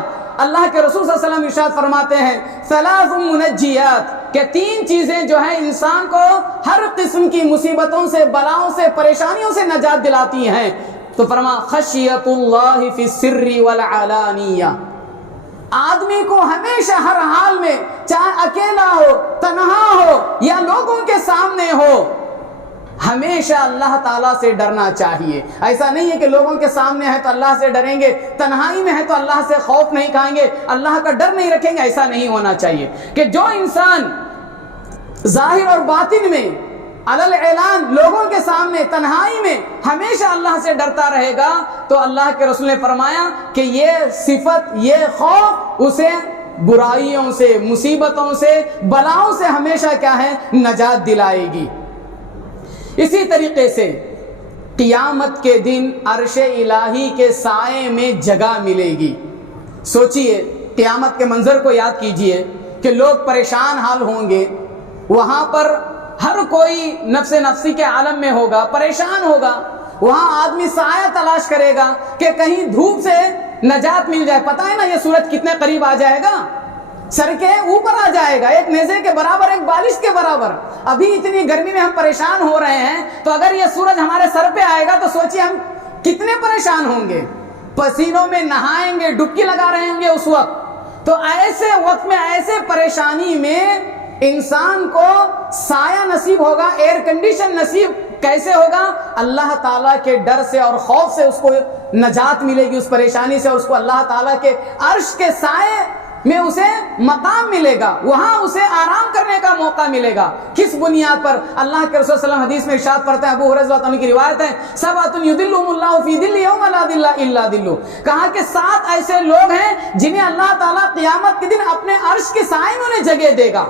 اللہ کے رسول صلی اللہ علیہ وسلم ارشاد فرماتے ہیں ثلاث منجیات، کہ تین چیزیں جو ہیں انسان کو ہر قسم کی مصیبتوں سے، بلاؤں سے، پریشانیوں سے نجات دلاتی ہیں۔ تو فرما خشیت اللہ فی السر والعلانیہ، آدمی کو ہمیشہ ہر حال میں، چاہے اکیلا ہو، تنہا ہو یا لوگوں کے سامنے ہو، ہمیشہ اللہ تعالیٰ سے ڈرنا چاہیے۔ ایسا نہیں ہے کہ لوگوں کے سامنے ہے تو اللہ سے ڈریں گے، تنہائی میں ہے تو اللہ سے خوف نہیں کھائیں گے، اللہ کا ڈر نہیں رکھیں گے، ایسا نہیں ہونا چاہیے۔ کہ جو انسان ظاہر اور باطن میں، علل اعلان، لوگوں کے سامنے، تنہائی میں ہمیشہ اللہ سے ڈرتا رہے گا، تو اللہ کے رسول نے فرمایا کہ یہ صفت، یہ خوف اسے برائیوں سے، مصیبتوں سے، بلاؤں سے ہمیشہ کیا ہے، نجات دلائے گی۔ اسی طریقے سے قیامت کے دن عرش الہی کے سائے میں جگہ ملے گی۔ سوچئے قیامت کے منظر کو یاد کیجئے کہ لوگ پریشان حال ہوں گے، وہاں پر ہر کوئی نفس نفسی کے عالم میں ہوگا، پریشان ہوگا، وہاں آدمی سایہ تلاش کرے گا کہ کہیں دھوپ سے نجات مل جائے۔ پتہ ہے نا یہ سورج کتنے قریب آ جائے گا، سر کے اوپر آ جائے گا، ایک نیزے کے برابر، ایک بالش کے برابر۔ ابھی اتنی گرمی میں ہم پریشان ہو رہے ہیں، تو اگر یہ سورج ہمارے سر پہ آئے گا تو سوچئے ہم کتنے پریشان ہوں گے، پسینوں میں نہائیں گے، ڈبکی لگا رہے ہوں گے اس وقت۔ تو ایسے وقت میں، ایسے پریشانی میں انسان کو سایہ نصیب ہوگا، ایئر کنڈیشن نصیب کیسے ہوگا؟ اللہ تعالیٰ کے ڈر سے اور خوف سے اس کو نجات ملے گی اس پریشانی سے، اور اس کو اللہ تعالیٰ کے عرش کے سائے میں اسے مقام ملے گا، وہاں اسے آرام کرنے کا موقع ملے گا۔ کس بنیاد پر؟ اللہ کے رسول صلی اللہ علیہ وسلم حدیث میں ارشاد فرماتے ہیں، ابو ہریرہ رضی اللہ عنہ کی روایت ہے، سبعۃ یظلهم اللہ فی ظلہ یوم لا ظل الا ظلہ، کہا کہ 7 ایسے لوگ ہیں جنہیں اللہ تعالیٰ قیامت کے دن اپنے عرش کے سائے میں انہیں جگہ دے گا۔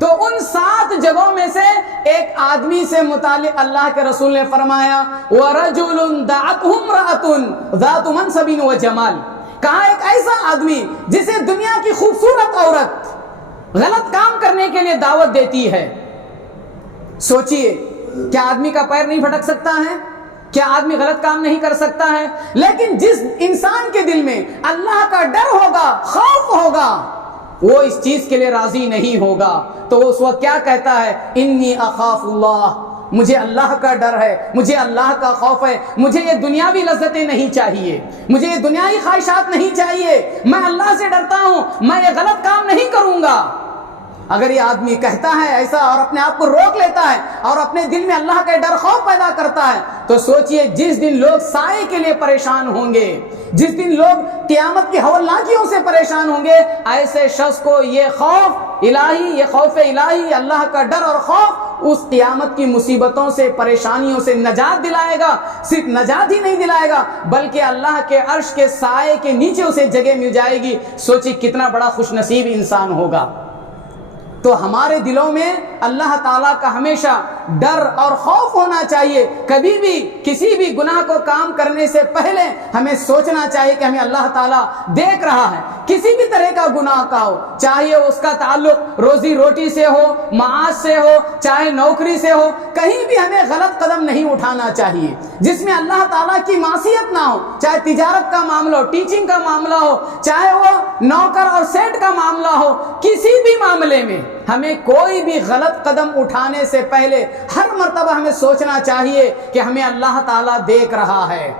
تو ان 7 جگہوں میں سے ایک آدمی سے متعلق اللہ کے رسول نے فرمایا وَرَجُلٌ دَعَتْهُ امْرَأَةٌ ذَاتُ مَنْصَبٍ وَجَمَالٍ، کہا ایک ایسا آدمی جسے دنیا کی خوبصورت عورت غلط کام کرنے کے لیے دعوت دیتی ہے۔ سوچئے کیا آدمی کا پیر نہیں پھٹک سکتا ہے؟ کیا آدمی غلط کام نہیں کر سکتا ہے؟ لیکن جس انسان کے دل میں اللہ کا ڈر ہوگا، خوف ہوگا، وہ اس چیز کے لیے راضی نہیں ہوگا، تو وہ اس وقت کیا کہتا ہے؟ انی اخاف اللہ، مجھے اللہ کا ڈر ہے، مجھے اللہ کا خوف ہے، مجھے یہ دنیاوی لذتیں نہیں چاہیے، مجھے یہ دنیاوی خواہشات نہیں چاہیے، میں اللہ سے ڈرتا ہوں، میں یہ غلط کام نہیں کروں گا۔ اگر یہ آدمی کہتا ہے ایسا اور اپنے آپ کو روک لیتا ہے اور اپنے دل میں اللہ کا ڈر خوف پیدا کرتا ہے، تو سوچئے جس دن لوگ سائے کے لیے پریشان ہوں گے، جس دن لوگ قیامت کی ہولناکیوں سے پریشان ہوں گے، ایسے شخص کو یہ خوف الہی، یہ خوف الہی، اللہ کا ڈر اور خوف اس قیامت کی مصیبتوں سے، پریشانیوں سے نجات دلائے گا۔ صرف نجات ہی نہیں دلائے گا بلکہ اللہ کے عرش کے سائے کے نیچے اسے جگہ مل جائے گی۔ سوچئے کتنا بڑا خوش نصیب انسان ہوگا۔ تو ہمارے دلوں میں اللہ تعالیٰ کا ہمیشہ ڈر اور خوف ہونا چاہیے۔ کبھی بھی کسی بھی گناہ کو کام کرنے سے پہلے ہمیں سوچنا چاہیے کہ ہمیں اللہ تعالیٰ دیکھ رہا ہے۔ کسی بھی طرح کا گناہ کا ہو، چاہے اس کا تعلق روزی روٹی سے ہو، معاش سے ہو، چاہے نوکری سے ہو، کہیں بھی ہمیں غلط قدم نہیں اٹھانا چاہیے جس میں اللہ تعالیٰ کی معصیت نہ ہو۔ چاہے تجارت کا معاملہ ہو، ٹیچنگ کا معاملہ ہو، چاہے وہ نوکر اور سیٹ کا معاملہ ہو، کسی بھی معاملے میں ہمیں کوئی بھی غلط قدم اٹھانے سے پہلے ہر مرتبہ ہمیں سوچنا چاہیے کہ ہمیں اللہ تعالیٰ دیکھ رہا ہے۔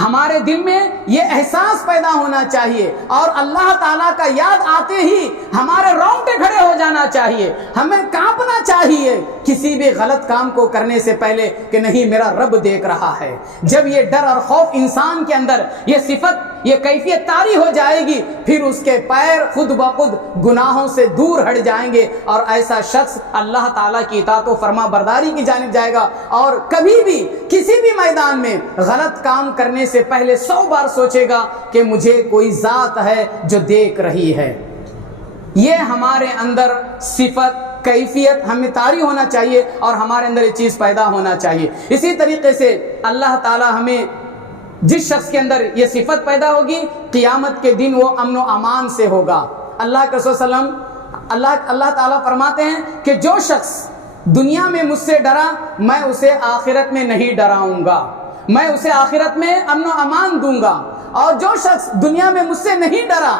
ہمارے دل میں یہ احساس پیدا ہونا چاہیے اور اللہ تعالیٰ کا یاد آتے ہی ہمارے رونگٹے کھڑے ہو جانا چاہیے، ہمیں کانپنا چاہیے کسی بھی غلط کام کو کرنے سے پہلے کہ نہیں، میرا رب دیکھ رہا ہے۔ جب یہ ڈر اور خوف انسان کے اندر، یہ صفت یہ کیفیت طاری ہو جائے گی، پھر اس کے پیر خود بخود گناہوں سے دور ہٹ جائیں گے اور ایسا شخص اللہ تعالیٰ کی اطاعت و فرما برداری کی جانب جائے گا، اور کبھی بھی کسی بھی میدان میں غلط کام کرنے سے پہلے 100 بار سوچے گا کہ مجھے کوئی ذات ہے جو دیکھ رہی ہے۔ یہ ہمارے اندر صفت، کیفیت ہمیں طاری ہونا چاہیے اور ہمارے اندر یہ چیز پیدا ہونا چاہیے۔ اسی طریقے سے اللہ تعالی ہمیں، جس شخص کے اندر یہ صفت پیدا ہوگی، قیامت کے دن وہ امن و امان سے ہوگا۔ اللہ کے رسول صلی اللہ تعالیٰ فرماتے ہیں کہ جو شخص دنیا میں مجھ سے ڈرا، میں اسے آخرت میں نہیں ڈراؤں گا، میں اسے آخرت میں امن و امان دوں گا، اور جو شخص دنیا میں مجھ سے نہیں ڈرا،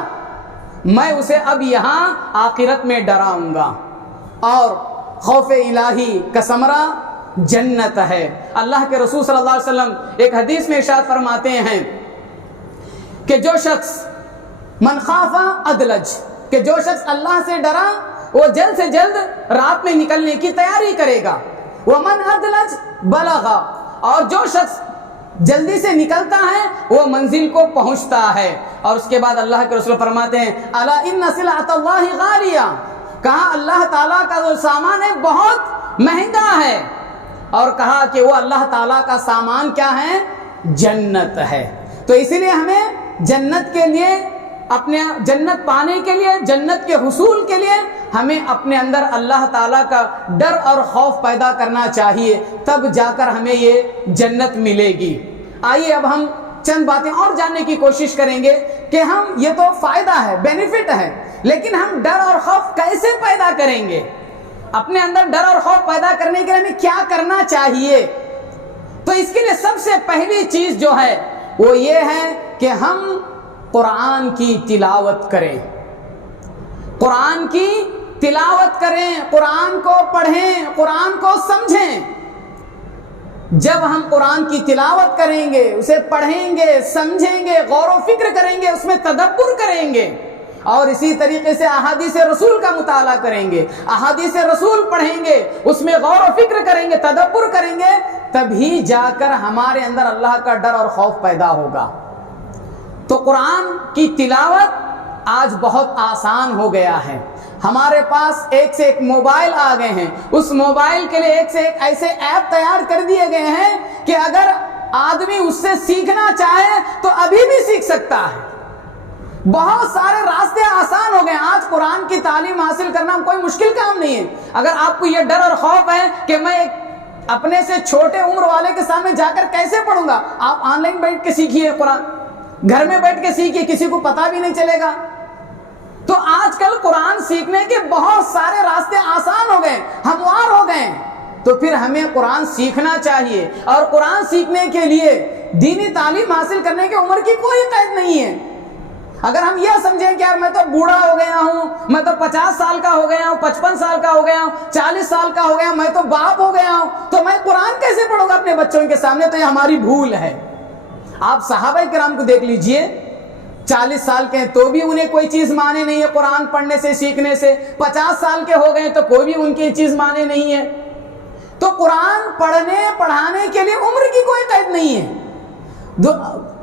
میں اسے اب یہاں آخرت میں ڈراؤں گا۔ اور خوف الہی کا ثمرہ جنت ہے۔ اللہ کے رسول صلی اللہ علیہ وسلم ایک حدیث میں ارشاد فرماتے ہیں کہ جو شخص من خاف ادلج، کہ جو شخص اللہ سے ڈرا وہ جلد سے جلد رات میں نکلنے کی تیاری کرے گا، ومن ادلج بلغ، اور جو شخص جلدی سے نکلتا ہے وہ منزل کو پہنچتا ہے۔ اور اس کے بعد اللہ کے رسول فرماتے ہیں الا ان سلعۃ اللہ غالیہ، کہا اللہ تعالیٰ کا جو سامان ہے بہت مہنگا ہے، اور کہا کہ وہ اللہ تعالیٰ کا سامان کیا ہے؟ جنت ہے۔ تو اسی لیے ہمیں جنت کے لیے، اپنے جنت پانے کے لیے، جنت کے حصول کے لیے ہمیں اپنے اندر اللہ تعالیٰ کا ڈر اور خوف پیدا کرنا چاہیے، تب جا کر ہمیں یہ جنت ملے گی۔ آئیے اب ہم چند باتیں اور جاننے کی کوشش کریں گے کہ ہم، یہ تو فائدہ ہے، بینیفٹ ہے، لیکن ہم ڈر اور خوف کیسے پیدا کریں گے؟ اپنے اندر ڈر اور خوف پیدا کرنے کے لیے ہمیں کیا کرنا چاہیے؟ تو اس کے لیے سب سے پہلی چیز جو ہے وہ یہ ہے کہ ہم قرآن کی تلاوت کریں، قرآن کی تلاوت کریں، قرآن کو پڑھیں، قرآن کو سمجھیں۔ جب ہم قرآن کی تلاوت کریں گے، اسے پڑھیں گے، سمجھیں گے، غور و فکر کریں گے، اس میں تدبر کریں گے، اور اسی طریقے سے احادیث رسول کا مطالعہ کریں گے، احادیث رسول پڑھیں گے، اس میں غور و فکر کریں گے، تدبر کریں گے، تبھی جا کر ہمارے اندر اللہ کا ڈر اور خوف پیدا ہوگا۔ تو قرآن کی تلاوت آج بہت آسان ہو گیا ہے، ہمارے پاس ایک سے ایک موبائل آ گئے ہیں، اس موبائل کے لیے ایک سے ایک ایسے ایپ تیار کر دیے گئے ہیں کہ اگر آدمی اس سے سیکھنا چاہے تو ابھی بھی سیکھ سکتا ہے۔ بہت سارے راستے آسان ہو گئے، آج قرآن کی تعلیم حاصل کرنا کوئی مشکل کام نہیں ہے۔ اگر آپ کو یہ ڈر اور خوف ہے کہ میں اپنے سے چھوٹے عمر والے کے سامنے جا کر کیسے پڑھوں گا، آپ آن لائن بیٹھ کے سیکھیے، قرآن گھر میں بیٹھ کے سیکھیے، کسی کو پتہ بھی نہیں چلے گا۔ تو آج کل قرآن سیکھنے کے بہت سارے راستے آسان ہو گئے، ہموار ہو گئے، تو پھر ہمیں قرآن سیکھنا چاہیے۔ اور قرآن سیکھنے کے لیے دینی تعلیم حاصل کرنے کی عمر کی کوئی قید نہیں ہے۔ اگر ہم یہ سمجھیں کہ یار میں تو بوڑھا ہو گیا ہوں، میں تو 50 سال کا ہو گیا ہوں، 55 سال کا ہو گیا ہوں، 40 سال کا ہو گیا ہوں، میں تو باپ ہو گیا ہوں، تو میں قرآن کیسے پڑھوں گا اپنے بچوں کے سامنے، تو یہ ہماری بھول ہے۔ آپ صحابہ کرام کو دیکھ لیجئے، 40 سال کے ہیں تو بھی انہیں کوئی چیز مانے نہیں ہے قرآن پڑھنے سے، سیکھنے سے، 50 سال کے ہو گئے تو کوئی بھی ان کی چیز مانے نہیں ہے۔ تو قرآن پڑھنے پڑھانے کے لیے عمر کی کوئی قید نہیں ہے،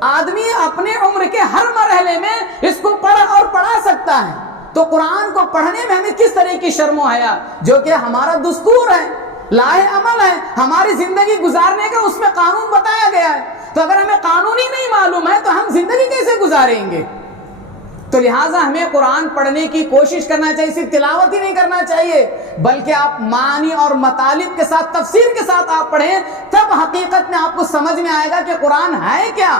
آدمی اپنے عمر کے ہر مرحلے میں اس کو پڑھ اور پڑھا سکتا ہے۔ تو قرآن کو پڑھنے میں ہمیں کس طرح کی شرم و حیا، جو کہ ہمارا دستور ہے، لاہ عمل ہے، ہماری زندگی گزارنے کا اس میں قانون بتایا گیا ہے۔ تو اگر ہمیں قانون ہی نہیں معلوم ہے تو ہم زندگی کیسے گزاریں گے؟ تو لہٰذا ہمیں قرآن پڑھنے کی کوشش کرنا چاہیے، صرف تلاوت ہی نہیں کرنا چاہیے، بلکہ آپ معنی اور مطالب کے ساتھ، تفسیر کے ساتھ آپ پڑھیں، تب حقیقت میں آپ کو سمجھ میں آئے گا کہ قرآن ہے کیا۔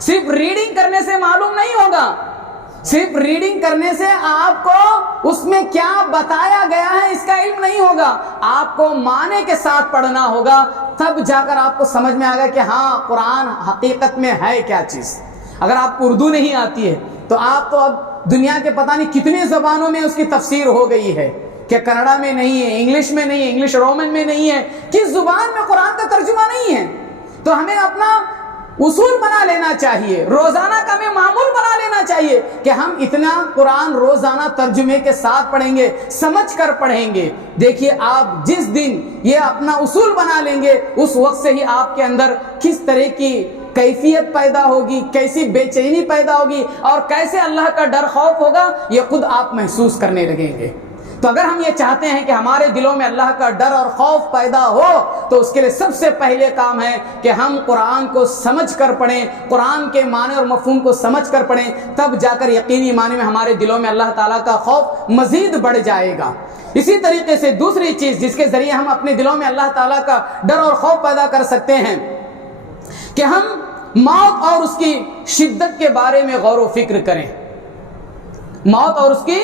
صرف ریڈنگ کرنے سے معلوم نہیں ہوگا، صرف ریڈنگ کرنے سے آپ کو اس میں کیا بتایا گیا ہے اس کا علم نہیں ہوگا، آپ کو معنی کے ساتھ پڑھنا ہوگا، تب جا کر آپ کو سمجھ میں آئے گا کہ ہاں قرآن حقیقت میں ہے کیا چیز۔ اگر آپ کو اردو نہیں آتی ہے تو آپ تو اب دنیا کے پتہ نہیں کتنی زبانوں میں اس کی تفسیر ہو گئی ہے، کہ کنڑا میں نہیں ہے، انگلش میں نہیں ہے، انگلش رومن میں نہیں ہے، کس زبان میں قرآن کا ترجمہ نہیں ہے۔ تو ہمیں اپنا اصول بنا لینا چاہیے، روزانہ کا ہمیں معمول بنا لینا چاہیے کہ ہم اتنا قرآن روزانہ ترجمے کے ساتھ پڑھیں گے، سمجھ کر پڑھیں گے۔ دیکھیے آپ جس دن یہ اپنا اصول بنا لیں گے، اس وقت سے ہی آپ کے اندر کس طرح کی کیفیت پیدا ہوگی, کیسی بے چینی پیدا ہوگی اور کیسے اللہ کا ڈر خوف ہوگا, یہ خود آپ محسوس کرنے لگیں گے. تو اگر ہم یہ چاہتے ہیں کہ ہمارے دلوں میں اللہ کا ڈر اور خوف پیدا ہو تو اس کے لیے سب سے پہلے کام ہے کہ ہم قرآن کو سمجھ کر پڑھیں, قرآن کے معنی اور مفہوم کو سمجھ کر پڑھیں, تب جا کر یقینی معنی میں ہمارے دلوں میں اللہ تعالیٰ کا خوف مزید بڑھ جائے گا. اسی طریقے سے دوسری چیز جس کے ذریعے ہم اپنے دلوں میں اللہ تعالیٰ کا ڈر اور خوف پیدا کر سکتے ہیں کہ ہم موت اور اس کی شدت کے بارے میں غور و فکر کریں. موت اور اس کی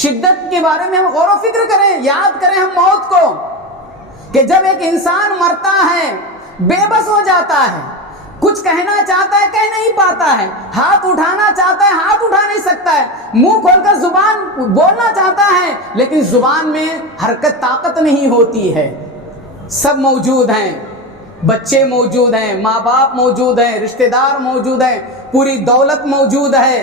شدت کے بارے میں ہم غور و فکر کریں, یاد کریں ہم موت کو کہ جب ایک انسان مرتا ہے, بے بس ہو جاتا ہے, کچھ کہنا چاہتا ہے کہہ نہیں پاتا ہے, ہاتھ اٹھانا چاہتا ہے ہاتھ اٹھا نہیں سکتا ہے, منہ کھول کر زبان بولنا چاہتا ہے لیکن زبان میں حرکت طاقت نہیں ہوتی ہے. سب موجود ہیں, بچے موجود ہیں, ماں باپ موجود ہیں, رشتہ دار موجود ہیں, پوری دولت موجود ہے,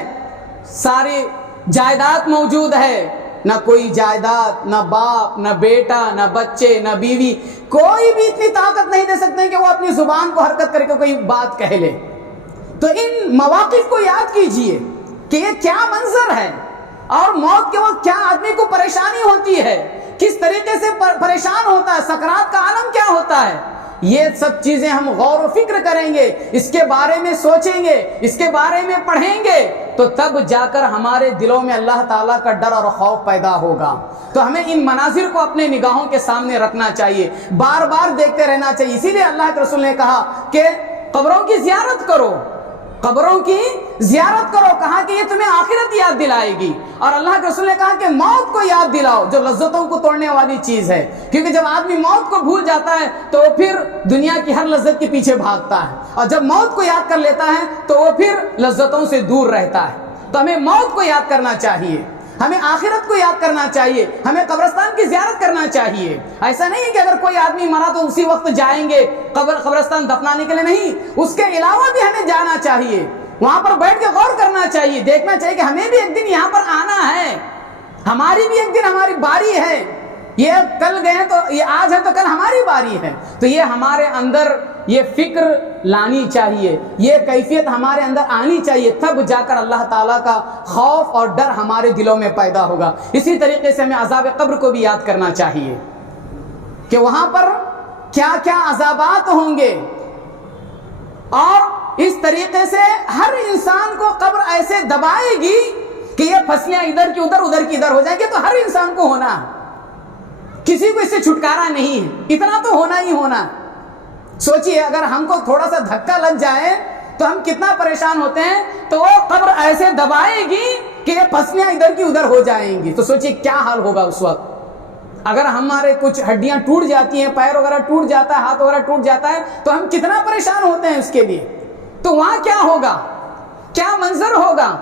ساری جائیداد موجود ہے, نہ کوئی جائیداد, نہ باپ, نہ بیٹا, نہ بچے, نہ بیوی, کوئی بھی اتنی طاقت نہیں دے سکتے کہ وہ اپنی زبان کو حرکت کر کے کوئی بات کہہ لے. تو ان مواقف کو یاد کیجئے کہ یہ کیا منظر ہے اور موت کے وقت کیا آدمی کو پریشانی ہوتی ہے, کس طریقے سے پریشان ہوتا ہے, سکرات کا عالم کیا ہوتا ہے. یہ سب چیزیں ہم غور و فکر کریں گے, اس کے بارے میں سوچیں گے, اس کے بارے میں پڑھیں گے, تو تب جا کر ہمارے دلوں میں اللہ تعالیٰ کا ڈر اور خوف پیدا ہوگا. تو ہمیں ان مناظر کو اپنے نگاہوں کے سامنے رکھنا چاہیے, بار بار دیکھتے رہنا چاہیے. اسی لیے اللہ کے رسول نے کہا کہ قبروں کی زیارت کرو, قبروں کی زیارت کرو, کہا کہ یہ تمہیں آخرت یاد دلائے گی. اور اللہ کے رسول نے کہا کہ موت کو یاد دلاؤ جو لذتوں کو توڑنے والی چیز ہے, کیونکہ جب آدمی موت کو بھول جاتا ہے تو وہ پھر دنیا کی ہر لذت کے پیچھے بھاگتا ہے, اور جب موت کو یاد کر لیتا ہے تو وہ پھر لذتوں سے دور رہتا ہے. تو ہمیں موت کو یاد کرنا چاہیے, ہمیں آخرت کو یاد کرنا چاہیے, ہمیں قبرستان کی زیارت کرنا چاہیے. ایسا نہیں ہے کہ اگر کوئی آدمی مرا تو اسی وقت جائیں گے قبرستان دفنانے کے لیے, نہیں, اس کے علاوہ بھی ہمیں جانا چاہیے, وہاں پر بیٹھ کے غور کرنا چاہیے, دیکھنا چاہیے کہ ہمیں بھی ایک دن یہاں پر آنا ہے, ہماری بھی ایک دن ہماری باری ہے. یہ کل گئے تو یہ آج ہے تو کل ہماری باری ہے. تو یہ ہمارے اندر یہ فکر لانی چاہیے, یہ کیفیت ہمارے اندر آنی چاہیے, تب جا کر اللہ تعالیٰ کا خوف اور ڈر ہمارے دلوں میں پیدا ہوگا. اسی طریقے سے ہمیں عذاب قبر کو بھی یاد کرنا چاہیے کہ وہاں پر کیا کیا عذابات ہوں گے, اور اس طریقے سے ہر انسان کو قبر ایسے دبائے گی کہ یہ پھسلیاں ادھر کی ادھر, ادھر کی ادھر ہو جائیں گے. تو ہر انسان کو ہونا ہے, کسی کو اس سے چھٹکارا نہیں ہے, اتنا تو ہونا ہی ہونا. سوچئے اگر ہم کو تھوڑا سا دھکا لگ جائے تو ہم کتنا پریشان ہوتے ہیں, تو وہ قبر ایسے دبائے گی کہ یہ پھسلیاں ادھر کی ادھر ہو جائیں گی. تو سوچئے کیا حال ہوگا اس وقت. اگر ہمارے کچھ ہڈیاں ٹوٹ جاتی ہیں, پیر وغیرہ ٹوٹ جاتا ہے, ہاتھ وغیرہ ٹوٹ جاتا ہے, تو ہم کتنا پریشان ہوتے ہیں اس کے لیے. تو وہاں کیا ہوگا, کیا منظر ہوگا.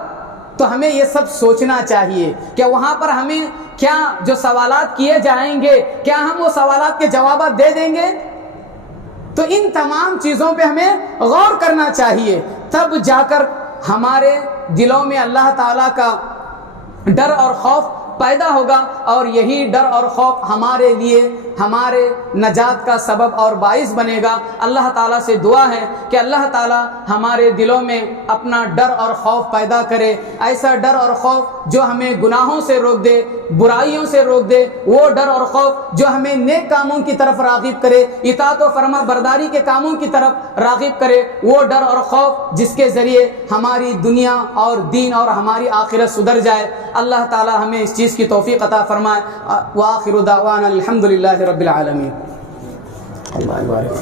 تو ہمیں یہ سب سوچنا چاہیے کہ وہاں پر ہمیں کیا جو سوالات کیے جائیں گے, کیا ہم وہ سوالات کے جوابات دے دیں گے. تو ان تمام چیزوں پہ ہمیں غور کرنا چاہیے, تب جا کر ہمارے دلوں میں اللہ تعالیٰ کا ڈر اور خوف پیدا ہوگا, اور یہی ڈر اور خوف ہمارے لیے ہمارے نجات کا سبب اور باعث بنے گا. اللہ تعالیٰ سے دعا ہے کہ اللہ تعالیٰ ہمارے دلوں میں اپنا ڈر اور خوف پیدا کرے, ایسا ڈر اور خوف جو ہمیں گناہوں سے روک دے, برائیوں سے روک دے, وہ ڈر اور خوف جو ہمیں نیک کاموں کی طرف راغب کرے, اطاعت و فرما برداری کے کاموں کی طرف راغب کرے, وہ ڈر اور خوف جس کے ذریعے ہماری دنیا اور دین اور ہماری آخرت سدھر جائے. اللہ تعالیٰ ہمیں اس چیز کی توفیق عطا فرمائے. وآخر دعوانا الحمدللہ رب العالمین. اللہ